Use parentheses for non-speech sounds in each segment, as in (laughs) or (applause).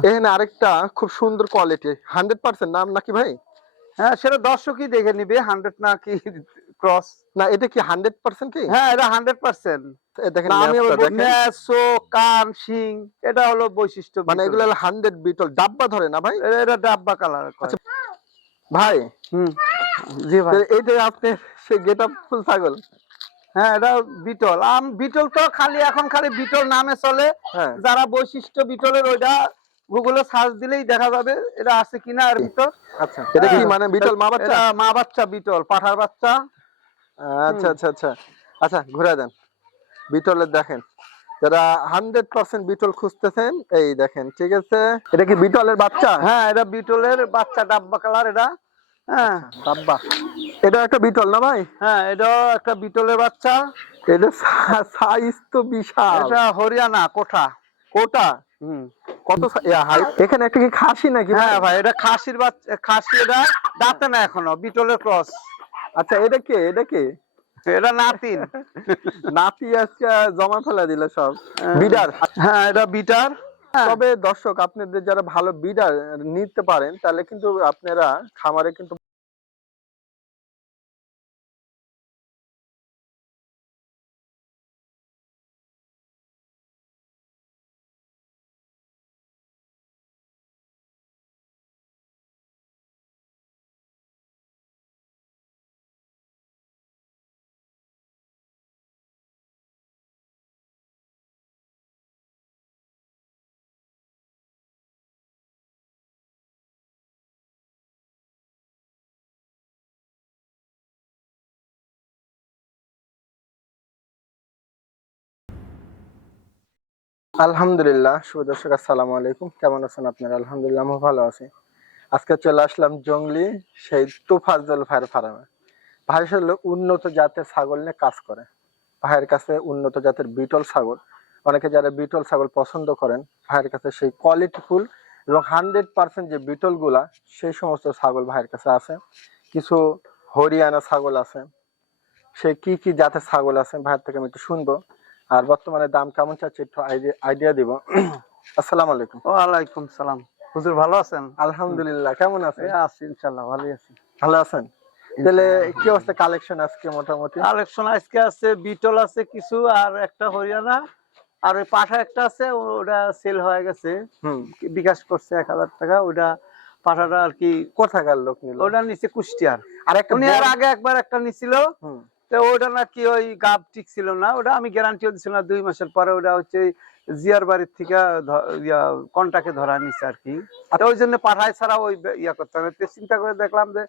এখানে আরেকটা খুব সুন্দর কোয়ালিটি হান্ড্রেড পার্সেন্ট নাম নাকি ভাই? হ্যাঁ সেটা দর্শকই দেখে নিবে হান্ড্রেড না কি ক্রস না এটা কি হান্ড্রেড পার্সেন্ট কি? হ্যাঁ এটা হান্ড্রেড পার্সেন্ট দেখেন কান শিং এটা হলো বৈশিষ্ট্য মানে এগুলো হান্ড্রেড বিটল। ডাব্বা ধরে না ভাই? এটা- এটা ডাব্বা কালার আচ্ছা, ভাই হুম জি ভাই। এইটা আপনি গেট আপ ফুল ছাগল। হ্যাঁ এটা বিটল। আম বিটল তো খালি এখন খালি বিটল নামে চলে। হ্যাঁ। যারা বৈশিষ্ট্য বিটলের ওইটা গুগলে সার্চ দিলেই দেখা যাবে এটা আছে কিনা আর ভিতর আচ্ছা এটা কি। মানে বিটল মা বাচ্চা? মা বাচ্চা বিটল পাঠার বাচ্চা। আচ্ছা আচ্ছা আচ্ছা। আচ্ছা ঘুরে দেন। বিটলের দেখেন। যারা হান্ড্রেড পার্সেন্ট বিটল খুঁজতেছেন এই দেখেন ঠিক আছে? এটা কি বিটলের বাচ্চা? হ্যাঁ এটা বিটলের বাচ্চা ডাব্বা কালার এটা। হ্যাঁ। ডাব্বা। এটা একটা বিটল না ভাই? হ্যাঁ এটাও একটা বিটলের বাচ্চা। এটা সাইজ তো বিশাল। এটা হরিয়ানা কোঠা। কোটা? কত এখানে একটা কি খাসি নাকি? হ্যাঁ ভাই এটা খাসির বাচ্চা খাসি এটা দাঁতে না এখনও বিটলের ক্রস। আচ্ছা এটা কে? এটা কে? এটা নাতিন। (laughs) নাতি আজকে জমা ফেলা দিল সব। বিডার হ্যাঁ এটা বিটার। তবে দর্শক আপনাদের যারা ভালো বিডার নিতে পারেন তাহলে কিন্তু আপনারা খামারে কিন্তু আলহামদুলিল্লাহ, শুভ দর্শক, আসসালামু আলাইকুম। কেমন আছেন আপনারা? আলহামদুলিল্লাহ আমি ভালো আছি। আজকে চলে আসলাম জঙ্গলি সেই তোফাজ্জল ভাইয়ের ফার্মে ভাই আসলে উন্নত জাতের ছাগল নিয়ে কাজ করে। ভাইয়ের কাছে উন্নত জাতের বিটল ছাগল। অনেকে যারা বিটল ছাগল পছন্দ করেন, ভাইয়ের কাছে সেই কোয়ালিটিফুল এবং হান্ড্রেড পার্সেন্ট যে বিটলগুলা সেই সমস্ত ছাগল ভাইয়ের কাছে আছে। কিছু হরিয়ানা ছাগল আছে। সে কি কি জাতের ছাগল আছে, ভাইয়ের থেকে আমি একটু শুনব। আর বর্তমানে দাম কেমন চাচ্ছে একটু আইডিয়া দিব। (clears throat) আসসালামু আলাইকুম। ওয়ালাইকুম সালাম। হুজুর ভালো আছেন? আলহামদুলিল্লাহ কেমন আছেন? এই আছি ইনশাল্লাহ ভালোই আছি। ভালো আছেন? তাহলে কি অবস্থা কালেকশন আজকে মোটামুটি? কালেকশন আজকে আছে বিটল আছে কিছু আর একটা হরিয়ানা। আর ওই পাঠা একটা আছে ওটা সেল হয়ে গেছে। হুম। বিকাশ করছে এক হাজার টাকা ওটা পাঠাটা আর কি কোথাকার লোক নিল? ওটা নিচে কুষ্টিয়ার। আর একটা আগে একবার একটা নিছিল। তো ওটা নাকি ওই গাব ঠিক ছিল না, ওটা আমি গ্যারান্টিও দিছিল না, দুই মাসের পরে ওটা হচ্ছে জিয়ার বাড়ির থেকে কন্টাকে ধরা নিছে আর কি ওই জন্য পাঠায় ছাড়া ওই ইয়া করতে হবে চিন্তা করে দেখলাম যে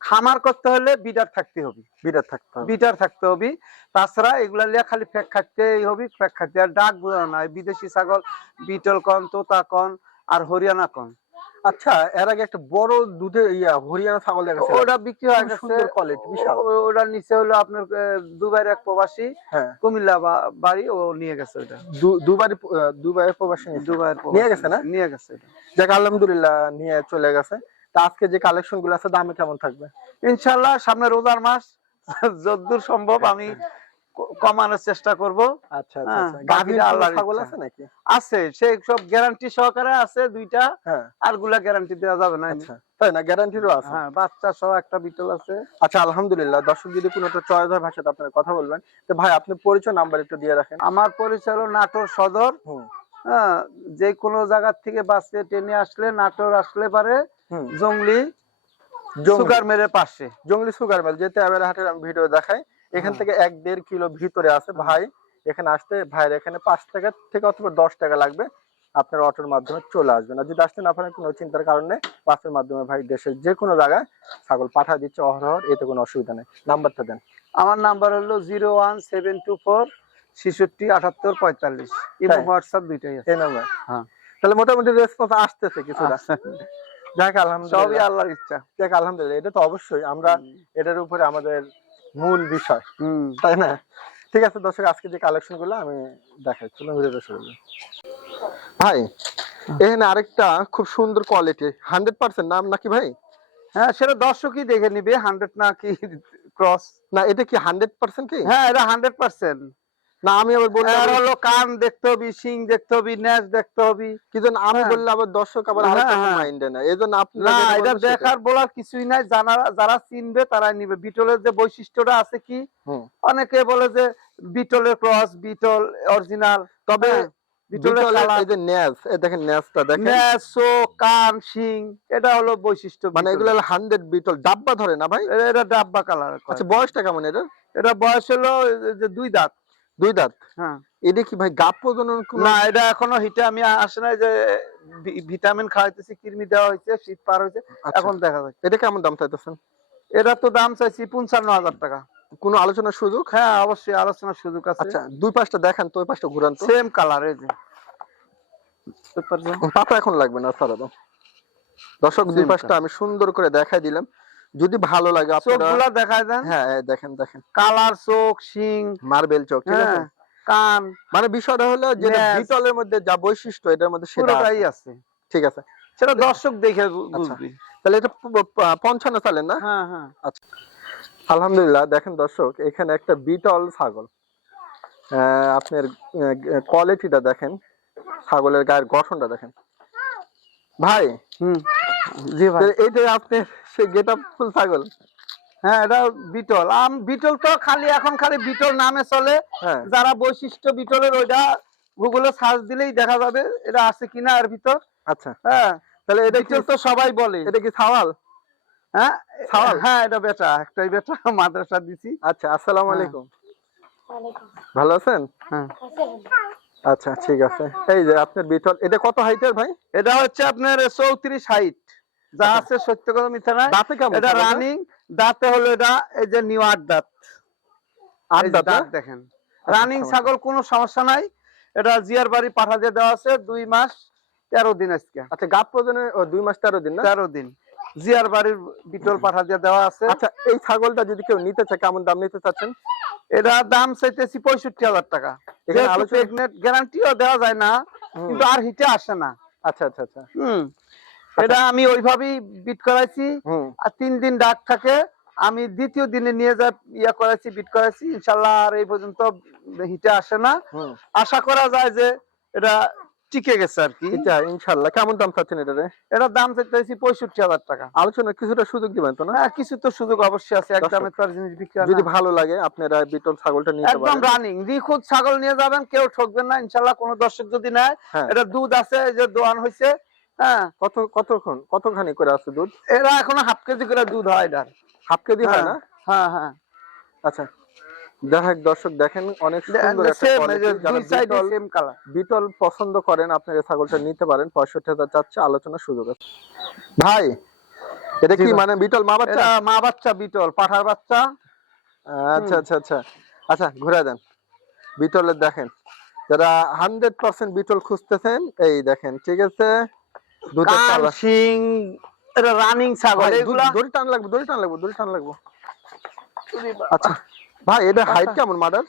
খামার করতে হলে বিডার থাকতে হবে বিরাট থাকতে হবে। বিটার থাকতে হবে। তাছাড়া এগুলা লিয়া খালি ফেক খাটতেই হবে ফেক খাটতে। আর ডাক বোঝানো না বিদেশি ছাগল, বিটল কন, তোতা কন, আর হরিয়ানা কন। আচ্ছা এর আগে একটা বড় দুধের ইয়া হরিয়ানা ছাগল দেখা ওটা বিক্রি হয়ে সুন্দর quality, বিশাল। ওটার নিচে হলো আপনার দুবাইয়ের এক প্রবাসী হ্যাঁ কুমিল্লা বাড়ি ও নিয়ে গেছে ওটা দু- দুবারই প- আহ, দুবাইয়ের প্রবাসী। দুবাইয়ের নিয়ে গেছে না? নিয়ে গেছে এটা। যাক আলহামদুলিল্লাহ নিয়ে চলে গেছে তা আজকে যে কালেকশনগুলো আছে দামে কেমন থাকবে ইনশাল্লাহ সামনে রোজার মাস যদ্দূর সম্ভব আমি কমানোর চেষ্টা করব। আচ্ছা আচ্ছা হ্যাঁ, আচ্ছা। নাকি? আছে সে সব গ্যারান্টি সহকারে আছে দুইটা। হ্যাঁ। আরগুলা গ্যারান্টি দেওয়া যাবে না। আচ্ছা তাই না? গ্যারান্টিরও আছে। হ্যাঁ বাচ্চা সহ একটা বিটল আছে। আচ্ছা আলহামদুলিল্লাহ। দর্শক যদি কোনো একটা চয়েস হয় ভাষাতে আপনারা কথা বলবেন। তো ভাই আপনি পরিচয় নাম্বার একটু দিয়ে রাখেন। আমার পরিচয় হলো নাটোর সদর। হ্যাঁ যে কোনো জায়গা থেকে বাসে ট্রেনে আসলে নাটোর আসলে পারে। জঙ্গলি। সুগার মেরে পাশে। জঙ্গলি সুগার মেল যেতে হাটের আমি ভিডিও দেখাই। এখান। থেকে এক দেড় কিলো ভিতরে আছে ভাই। এখানে আসতে ভাইয়ের এখানে পাঁচ টাকা থেকে অথবা দশ টাকা লাগবে। আপনার অটোর মাধ্যমে চলে আসবেন। আর যদি আসতে না পারেন কোনো চিন্তার কারণে বাসের মাধ্যমে ভাই দেশের যে কোনো জায়গায় ছাগল পাঠা দিচ্ছে অহরহ এতে কোনো অসুবিধা নেই। নাম্বারটা দেন। আমার নাম্বার হলো zero one seven two four ছেষট্টি আটাত্তর পঁয়তাল্লিশ। এবং হ্যাঁ। হোয়াটসঅ্যাপ দুইটাই আছে। এই নাম্বার। হ্যাঁ। তাহলে মোটামুটি রেসপন্স আসতেছে কিছুটা। আচ্ছা। যাক সবই আলহামদুলিল্লাহ আল্লাহর ইচ্ছা। যাক আলহামদুলিল্লাহ। এটা তো অবশ্যই। আমরা এটার উপরে আমাদের মূল বিষয়। তাই না? ঠিক আছে দর্শক আজকে যে কালেকশনগুলো আমি দেখাই চলুন ভিডিওটা শুরু ভাই এখানে আরেকটা খুব সুন্দর কোয়ালিটি হান্ড্রেড পার্সেন্ট নাম নাকি ভাই? হ্যাঁ সেটা দর্শকই দেখে নিবে হান্ড্রেড না কি ক্রস না এটা কি হান্ড্রেড পার্সেন্ট কি? হ্যাঁ এটা হান্ড্রেড পার্সেন্ট না আমি আবার বললাম আর হলো কান দেখতে হবে শিং দেখতে হবে নেজ দেখতে হবে। কি জন্য আমি হ্যাঁ। বললে আবার দর্শক আবার হ্যাঁ, আরেকটা হ্যাঁ। মাইন্ডে না এই জন্য আপনি না এটা দেখার বলার কিছুই নাই। জানা যারা চিনবে তারাই নিবে। বিটলের যে বৈশিষ্ট্যটা আছে কি? অনেকে বলে যে বিটলের ক্রস বিটল অরিজিনাল তবে বিটলের বিটলের কালার এই যে ন্যাজ এই দেখেন ন্যাজটা দেখেন। নেজ চোখ কান শিং এটা হলো বৈশিষ্ট্য মানে এগুলো হান্ড্রেড বিটল। ডাব্বা ধরে না ভাই? এটা- এটা ডাব্বা কালার আচ্ছা বয়সটা কেমন এটা এটা বয়স হলো যে দুই দাঁত। দুই দাঁত? হ্যাঁ। এটা কি ভাই গাপ প্রজনন না এটা এখনও হিটে আমি আসে নাই যে ভিটামিন খাওয়াইতেছি কৃমি দেওয়া হয়েছে শীত পার হয়েছে আচ্ছা, এখন দেখা যাচ্ছে এটা কেমন দাম চাইতেছেন এটা তো দাম চাইছি পঞ্চান্ন হাজার টাকা। কোনো আলোচনার সুযোগ? হ্যাঁ অবশ্যই আলোচনার সুযোগ আছে। আচ্ছা দুই পাশটা দেখান তো ওই পাশটা ঘুরান সেম কালার এই যে। পাতা এখন লাগবে না সারা দাম দর্শক দুই পাশটা আমি সুন্দর করে দেখাই দিলাম। যদি ভালো লাগে আপনারা চোখগুলা দেখায় দেন। হ্যাঁ দেখেন দেখেন। কালার চোখ শিং। মার্বেল চোখ ঠিক আছে? হ্যাঁ কান। মানে বিষয়টা হলো যে Yes. বিটলের মধ্যে যা বৈশিষ্ট্য এটার মধ্যে সেটা পুরোটাই আছে। ঠিক আছে। সেটা দর্শক দেখে আচ্ছা। বুঝবি। তাহলে এটা পঞ্চান্ন সালের না? হ্যাঁ হ্যাঁ। আলহামদুলিল্লাহ দেখেন দর্শক এখানে একটা বিটল ছাগল। আপনার কোয়ালিটিটা দেখেন। ছাগলের গায়ের গঠনটা দেখেন। ভাই হুম। জি ভাই। তো এইটা আপনার সেই গেট ফুল ছাগল। হ্যাঁ এটা বিটল। আম বিটল তো খালি এখন খালি বিটল নামে চলে। হ্যাঁ। যারা বৈশিষ্ট্য বিটলের ওইটা গুগলে সার্চ দিলেই দেখা যাবে এটা আছে কিনা এর ভিতর। আচ্ছা। হ্যাঁ। তাহলে এটা কি বিটল তো সবাই বলে। এটা কি ছাওয়াল? হ্যাঁ? ছাওয়াল? হ্যাঁ এটা বেটা। একটাই বেটা (laughs) মাদ্রাসা দিছি। আচ্ছা আসসালামু হ্যাঁ। আলাইকুম। ভালো আছেন? হ্যাঁ। আচ্ছা ঠিক আছে। এই যে আপনার বিটল এটা কত হাইটের ভাই? এটা হচ্ছে আপনার চৌত্রিশ হাইট যা আছে সত্য কথা মিথ্যা নাই। দাঁতে কেমন? এটা রানিং দাঁতে হলো এটা এই যে নিউ আট দাঁত। আট দাঁত দেখেন। রানিং ছাগল কোনো সমস্যা নাই। এটা জিয়ার বাড়ি পাঠা দিয়ে দেওয়া আছে দুই মাস তেরো দিন আজকে। আচ্ছা গাপ প্রজনের ও, দুই মাস তেরো দিন না? তেরো দিন। জিয়ার বাড়ির বিটল পাঠা দিয়ে দেওয়া আছে। আচ্ছা এই ছাগলটা যদি কেউ নিতে চায় কেমন দাম নিতে চাচ্ছেন? এটা দাম চাইতেছি পঁয়ষট্টি হাজার টাকা। এখানে গ্যারান্টিও দেওয়া যায় না কিন্তু আর হিটে আসে না। আচ্ছা আচ্ছা আচ্ছা। হুম। এটা আমি ওইভাবেই বিট করাইছি। আর তিন দিন ডাক থাকে আমি দ্বিতীয় দিনে নিয়ে যা ইয়া করাইছি বিট করাইছি ইনশাল্লাহ আর এই পর্যন্ত হিটে আসে না। আশা করা যায় যে এটা টিকে গেছে আর কি। এটা ইনশাল্লাহ। কেমন দাম চাচ্ছেন এটারে? এটার দাম চাইতেছি পঁয়ষট্টি হাজার টাকা। আলোচনা কিছুটা সুযোগ দিবেন তো না? হ্যাঁ কিছু তো সুযোগ অবশ্যই আছে। এক দর্শক, দামে জিনিস বিক্রি যদি ভালো লাগে আপনারা বিটল ছাগলটা নিতে একদম রানিং নিখুঁত ছাগল নিয়ে যাবেন কেউ ঠকবেন না ইনশাল্লাহ কোনো দর্শক যদি নেয় হ্যাঁ। এটা দুধ আছে যে দোয়ান হয়েছে হ্যাঁ। কত কতক্ষণ কতখানি করে আছে দুধ? এরা এখনও হাফ কেজি করে দুধ হয় এটার। হাফ কেজি হয় না? হ্যাঁ হ্যাঁ। আচ্ছা দর্শক দেখেন অনেক সুন্দর একটা বিটল- বিটল পছন্দ করেন আপনার এই ছাগলটা নিতে পারেন পঁয়ষট্টি হাজার চাচ্ছে আলোচনার সুযোগ আছে। ভাই এটা কি মানে বিটল মা বাচ্চা? মা বাচ্চা বিটল পাঠার বাচ্চা। আচ্ছা আচ্ছা আচ্ছা। আচ্ছা ঘুরে দেন। বিটলের দেখেন যারা হান্ড্রেড পার্সেন্ট বিটল খুঁজতেছেন এই দেখেন ঠিক আছে? কান শিং এটা রানিং ছাগল এগুলা দড়ি টান লাগবে দড়ি টান লাগবে দড়ি টান লাগবে। আচ্ছা ভাই এটা হাইট কেমন মাদার?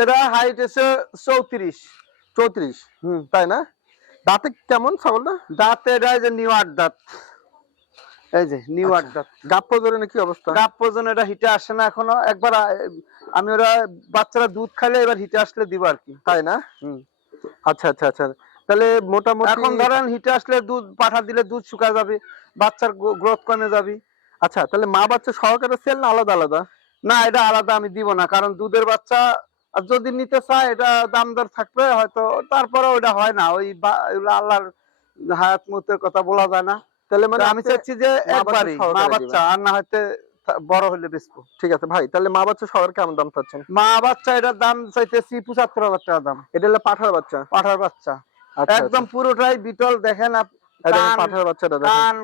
এটা হাইট এসে চৌত্রিশ। চৌত্রিশ হুম। তাই না? দাঁতে কেমন ছাগলটা? দাঁতে এটা যে নিউ আট দাঁত। এই যে নিউ আট আচ্ছা। দাঁত। গাপ কি অবস্থা? গাপ পর্যন্ত এটা হিটে আসে না এখনও। একবার আমি ওরা বাচ্চারা দুধ খাইলে এবার হিটে আসলে দিব আর কি। তাই না? হুম। আচ্ছা আচ্ছা আচ্ছা। তাহলে মোটামুটি এখন ধরেন হিটে আসলে দুধ পাঠা দিলে দুধ শুকা যাবে বাচ্চার গ্রোথ কমে যাবে। আচ্ছা তাহলে মা বাচ্চা সহকারে সেল না আলাদা আলাদা? না এটা আলাদা আমি দিব না কারণ দুধের বাচ্চা আর যদি নিতে চায় এটা দাম দর থাকবে হয়তো তারপরে ওটা হয় না ওই আল্লাহর হায়াত মতের কথা বলা যায় না। তাহলে মানে আমি চাচ্ছি যে মা বাচ্চা একবারই মা বাচ্চা আর না হয়তো বড় হলে বেচবো। ঠিক আছে ভাই তাহলে মা বাচ্চা সহকারে কেমন দাম চাচ্ছেন? মা বাচ্চা এটার দাম চাইতেছি পঁচাত্তর হাজার টাকা দাম। এটা হলো পাঠার বাচ্চা? পাঠার বাচ্চা। একদম পুরোটাই বিটল দেখেন আচ্ছা। পাঠার বাচ্চাটা কান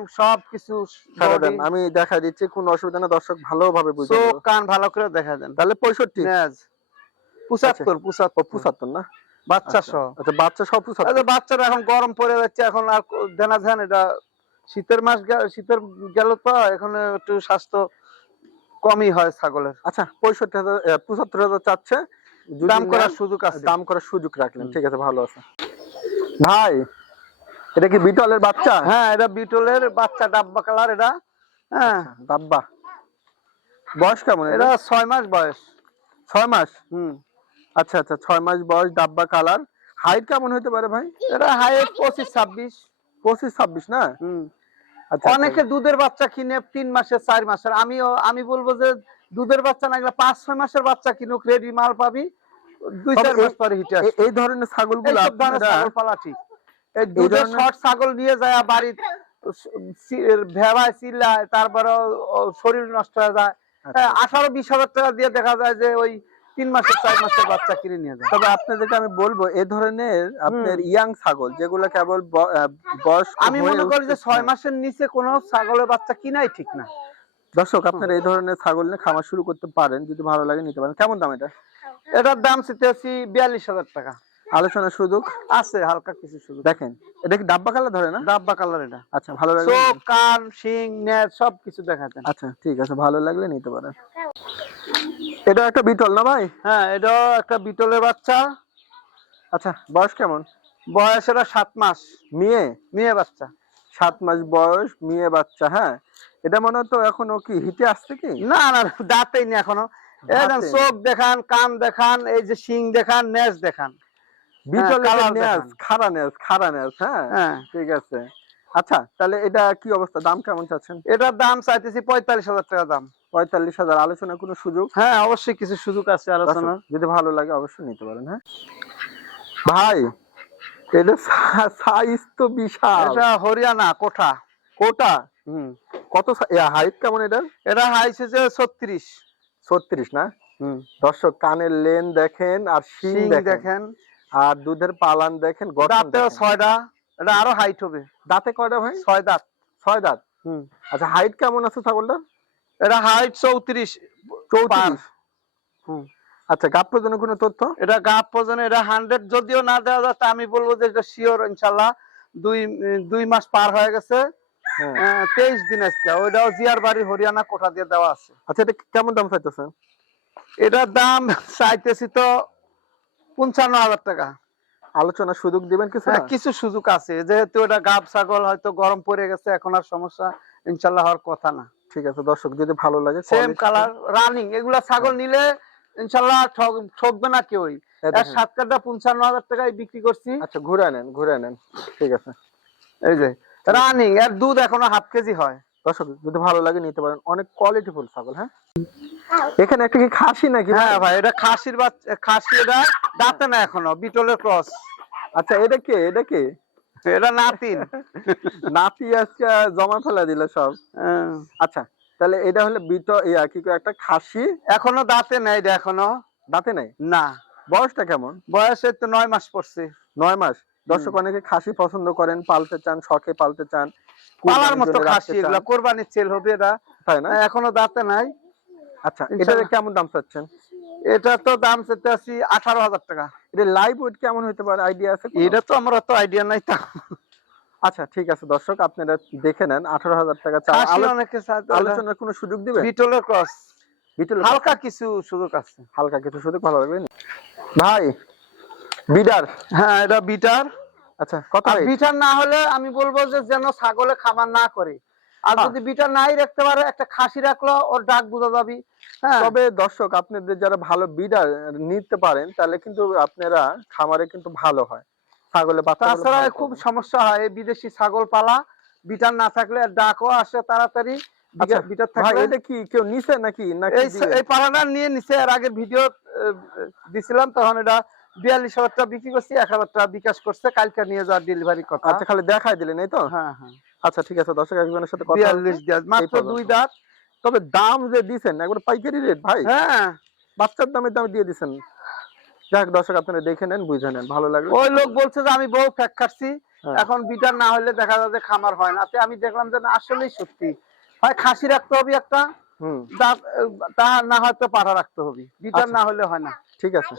দেন আমি দেখা দিচ্ছি কোনো অসুবিধা না দর্শক ভালোভাবে বুঝে চোখ কান ভালো করে দেখা দেন। তাহলে পঁয়ষট্টি। পঁচাত্তর পঁচাত্তর। পঁচাত্তর না? বাচ্চা আচ্ছা, সহ। আচ্ছা বাচ্চা সব পঁচাত্তর। আচ্ছা বাচ্চারা এখন গরম পড়ে যাচ্ছে এখন আর দেনা ধ্যান এটা শীতের মাস শীতের গেল তো এখন একটু স্বাস্থ্য কমই হয় ছাগলের। আচ্ছা পঁয়ষট্টি হাজার পঁচাত্তর হাজার চাচ্ছে। দাম করার সুযোগ আছে। দাম করার সুযোগ রাখলেন ঠিক আছে ভালো আছে। ভাই এটা কি বিটলের বাচ্চা? হ্যাঁ এটা বিটলের বাচ্চা ডাব্বা কালার এটা। হ্যাঁ ডাব্বা। বয়স কেমন এটা? ছয় মাস বয়স। ছয় মাস? হুম। আচ্ছা আচ্ছা ছয় মাস বয়স ডাব্বা কালার। হাইট কেমন হতে পারে ভাই? এটা হাইট পঁচিশ ছাব্বিশ। পঁচিশ ছাব্বিশ না? হুম। আচ্ছা অনেকে দুধের বাচ্চা কিনে তিন মাসের চার মাসের। আমিও আমি বলব যে দুধের বাচ্চা না পাঁচ ছয় মাসের বাচ্চা কিনুক রেডি মাল পাবি। দুই চার মাস পরে হিটে এ- এই ধরনের ছাগলগুলো আপনারা ছাগল পালা ঠিক এই দুধের শর্ট ছাগল নিয়ে যায় বাড়ির ভেবায় চিল্লায় তারপরে শরীর নষ্ট হয়ে যায়। আচ্ছা। হ্যাঁ, আঠারো বিশ হাজার টাকা দিয়ে দেখা যায় যে ওই তিন মাসের চার মাসের বাচ্চা কিনে নিয়ে যায়। তবে আপনাদেরকে আমি বলব এ ধরনের আপনার ইয়াং ছাগল যেগুলো কেবল বয়স আমি মনে করি যে ছয় মাসের নিচে কোনো ছাগলের বাচ্চা কিনাই ঠিক না। দর্শক আপনারা এই ধরনের ছাগল নিয়ে খামার শুরু করতে পারেন যদি ভালো লাগে নিতে পারেন। কেমন দাম এটা? এটার দাম চেয়েছি বিয়াল্লিশ হাজার টাকা। আলোচনার সুযোগ আছে হালকা কিছু শুধু দেখেন এটা কি ডাব্বা কালার ধরে না? ডাব্বা কালার এটা। আচ্ছা ভালো লাগলে চোখ কান শিং নেট সব কিছু দেখাতেন। আচ্ছা ঠিক আছে ভালো লাগলে নিতে পারেন। এটা একটা বিটল না ভাই? হ্যাঁ এটাও একটা বিটলের বাচ্চা। আচ্ছা বয়স কেমন? বয়স এটা সাত মাস। মেয়ে? মেয়ে বাচ্চা। সাত মাস বয়স মেয়ে বাচ্চা হ্যাঁ। এটা মনে হয় তো এখনও কি হিটে আসছে কি? না না দাঁতেই নি এখনও। একদম চোখ দেখান কান দেখান এই যে শিং দেখান নেজ দেখান। হ্যাঁ হ্যাঁ ঠিক আছে। আচ্ছা তাহলে এটা কি অবস্থা? দাম কেমন চাচ্ছেন? এটার দাম চাইতেছি পঁয়তাল্লিশ হাজার টাকা দাম। পঁয়তাল্লিশ হাজার আলোচনা কোনো সুযোগ? হ্যাঁ অবশ্যই কিছু সুযোগ আছে আলোচনার। যদি ভালো লাগে অবশ্যই নিতে পারেন হ্যাঁ। ভাই এটা সাইজ তো বিশাল। এটা হরিয়ানা কোঠা। কোটা হুম কত হাইট কেমন এটা এটা হাইছে যে ছত্রিশ। ছত্রিশ না? দর্শক কানের লেন দেখেন আর শিং দেখেন। আর দুধের পালান দেখেন গঠন ছয়টা এটা আরও হাইট হবে। দাঁতে কয়টা ভাই? ছয় দাঁত। ছয় দাঁত? হুম। আচ্ছা হাইট কেমন আছে ছাগলটার এটা হাইট চৌত্রিশ। চৌত্রিশ। হুম। আচ্ছা গাপ জন্য কোনো তথ্য? এটা গাপ পর্যন্ত এটা হান্ড্রেড যদিও না দেওয়া তা আমি বলব যে এটা শিওর ইনশাল্লাহ। দুই দুই মাস পার হয়ে গেছে। তেইশ দিন আজকে। ওইটাও জিয়ার বাড়ি হরিয়ানা কোঠা দিয়ে দেওয়া আছে। আচ্ছা এটা কেমন দাম চাইতেছেন এটার দাম চাইতেছি তো পঞ্চান্ন হাজার টাকা। আলোচনার সুযোগ দিবেন কিছু হ্যাঁ, কিছু সুযোগ আছে। যেহেতু এটা গাব ছাগল হয়তো গরম পড়ে গেছে এখন আর সমস্যা ইনশাল্লাহ হওয়ার কথা না। ঠিক আছে দর্শক যদি ভালো লাগে সেম কালার রানিং এগুলা ছাগল নিলে ইনশাল্লাহ ঠকবে না কেউই। এর সাত কাটা পঞ্চান্ন হাজার টাকায় বিক্রি করছি। আচ্ছা ঘুরে নেন ঘুরে নেন। ঠিক আছে। এই যে রানিং এর দুধ এখনও হাফ কেজি হয়। দর্শক যদি ভালো লাগে নিতে পারেন। অনেক কোয়ালিটিফুল ছাগল হ্যাঁ? এখানে একটা কি খাসি নাকি? হ্যাঁ ভাই এটা খাসির বাচ্চা খাসি এটা দাঁতে না এখনও বিটলের ক্রস। আচ্ছা এটা কে? এটা কে? এটা নাতিন। (laughs) নাতি আজকে জমা ফেলা দিল সব। হ্যাঁ। আচ্ছা তাহলে এটা হলো বিট ইয়া কি একটা খাসি? এখনও দাঁতে নাই এটা এখনও। দাঁতে নাই? না। বয়সটা কেমন? বয়সে তো নয় মাস পড়ছে। নয় মাস। দর্শক অনেকে খাসি পছন্দ করেন পালতে চান শখে পালতে চান পালার মতো খাসি এগুলা কোরবানির চেল হবে এটা তাই না? এখনও দাঁতে নাই। আচ্ছা এটা কেমন দাম চাচ্ছেন? এটা তো দাম চেতে আছি আঠারো হাজার টাকা। এটা লাইভ ওয়েট কেমন হতে পারে? আইডিয়া আছে এটা তো আমরা তো আইডিয়া নাই তা। আচ্ছা ঠিক আছে দর্শক আপনারা দেখে নেন আঠারো হাজার টাকা আলোচনার কোনো সুযোগ দিবে বিটলের ক্রস বিটল হালকা কিছু সুযোগ আছে। হালকা কিছু সুযোগ ভালো লাগবে? ভাই বিডার হ্যাঁ এটা বিটার। আচ্ছা কত বিটার না হলে আমি বলব যে যেন ছাগলে খাবার না করে। আর। যদি বিটার নাই রাখতে পারে একটা খাসি রাখল ওর ডাক বোঝা যাবি। হ্যাঁ। তবে দর্শক আপনাদের যারা ভালো বিডার নিতে পারেন তাহলে কিন্তু আপনারা খামারে কিন্তু ভালো হয়। তাছাড়া খুব সমস্যা হয় এই বিদেশি ছাগল পালা বিটার না থাকলে আর ডাকও আসে তাড়াতাড়ি। আচ্ছা বিটার থাকলে এটা কি কেউ নিছে নাকি? এই? পালাটা নিয়ে নিছে এর আগের ভিডিও দিছিলাম তখন এটা বিয়াল্লিশ হাজার টাকা বিক্রি করছি এক হাজার টাকা বিকাশ করছে কালকে নিয়ে যাওয়ার ডেলিভারি কথা। আচ্ছা খালি দেখাই দিলেন এই তো? হ্যাঁ হ্যাঁ। আচ্ছা ঠিক আছে দর্শক একজনের সাথে কথা বিয়াল্লিশ হচ্ছে। মাত্র দুই দাঁত। তবে দাম যে দিছেন একবার পাইকারি রেট ভাই। হ্যাঁ। বাচ্চার দামে দিয়ে দিছেন। যাক দর্শক আপনারা দেখে নেন বুঝে নেন ভালো লাগল। ওই লোক বলছে যে আমি বউ ফ্যাক খাচ্ছি। এখন বিটার না হলে দেখা যায় যে খামার হয় না। আমি দেখলাম যে আসলেই সত্যি। হয় খাসি রাখতে হবে একটা। তা না হয়তো পাঠা রাখতে হবে। বিটার আচ্ছা। না হলে হয় না। ঠিক আছে।